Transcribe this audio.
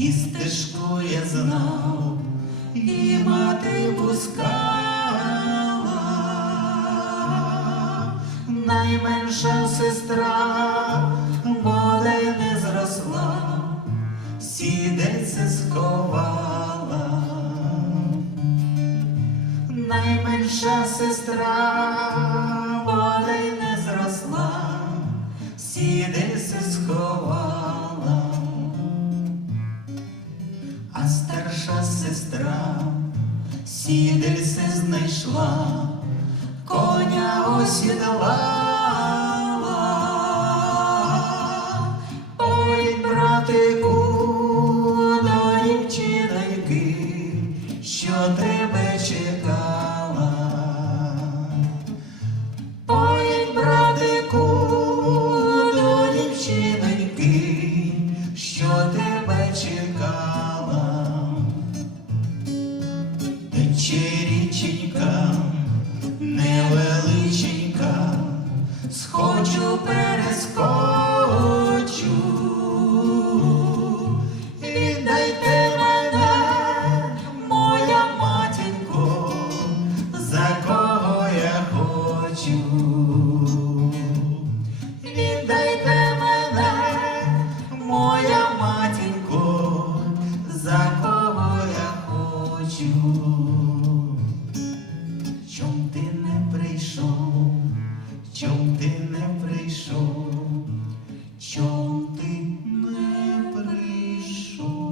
І стежку я знав, і мати пускала, найменша сестра болей не зросла сідеться сховала, найменша сестра болей не зросла, сідеться сховала, а старша сестра сідельце знайшла, коня осідала. Ой, братику, Чому? Ти не прийшов? Чом ти не прийшов? Чом ти не прийшов?